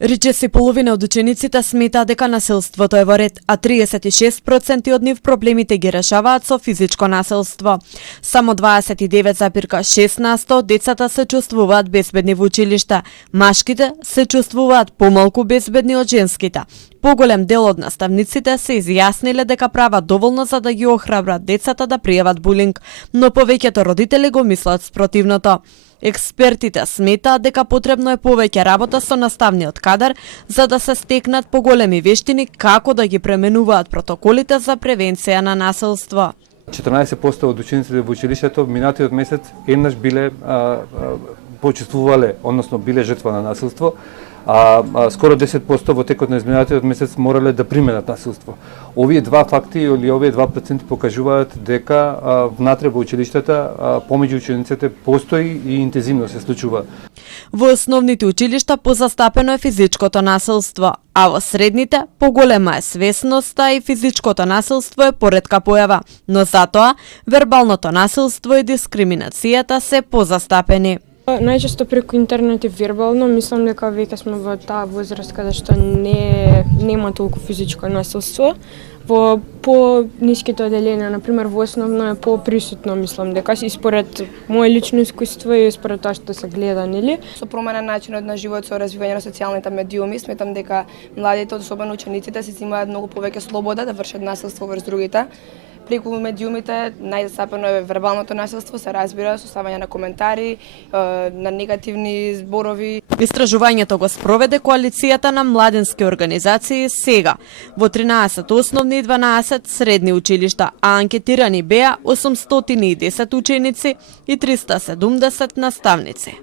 Речиси половина од учениците сметаат дека насилството е во ред, а 36% од нив проблемите ги решаваат со физичко насилство. Само 29,6% од децата се чувствуваат безбедни во училиште, машките се чувствуваат помалку безбедни од женските. Поголем дел од наставниците се изјасниле дека прават доволно за да ги охрабрат децата да пријават булинг, но повеќето родители го мислат спротивното. Експертите сметаат дека потребно е повеќе работа со наставниот кадар за да се стекнат поголеми вештини како да ги пременуваат протоколите за превенција на насилство. 14% од учениците во училиштето минатиот месец еднаш биле почувствувале, односно биле жртва на насилство, а скоро 10% во текот на изминатиот месец морале да применат насилство. Овие два факти или овие 2% покажуваат дека внатре во училиштата помеѓу учениците постои и интензивно се случува. Во основните училишта позастапено е физичкото насилство, а во средните поголема е свесноста и физичкото насилство е поретка појава, но затоа вербалното насилство и дискриминацијата се позастапени. Најчесто преку интернет и вербално, мислам дека веќе сме во таа возраст каде што нема толку физичко насилство. Во по-ниските оделенија, например, во основно е поприсутно, мислам дека и според моје лично искуство и според тоа што се гледа, нели? Со промена на начинот на живот, со развивање на социјалните медиуми, сметам дека младите, особено учениците, се имаат многу повеќе слобода да вршат насилство врз другите. Преку медиумите најзастапено е вербалното насилство, се разбира со ставање на коментари, на негативни зборови. Истражувањето го спроведе коалицијата на младенски организации сега во 13 основни и 12 средни училишта, а анкетирани беа 810 ученици и 370 наставници.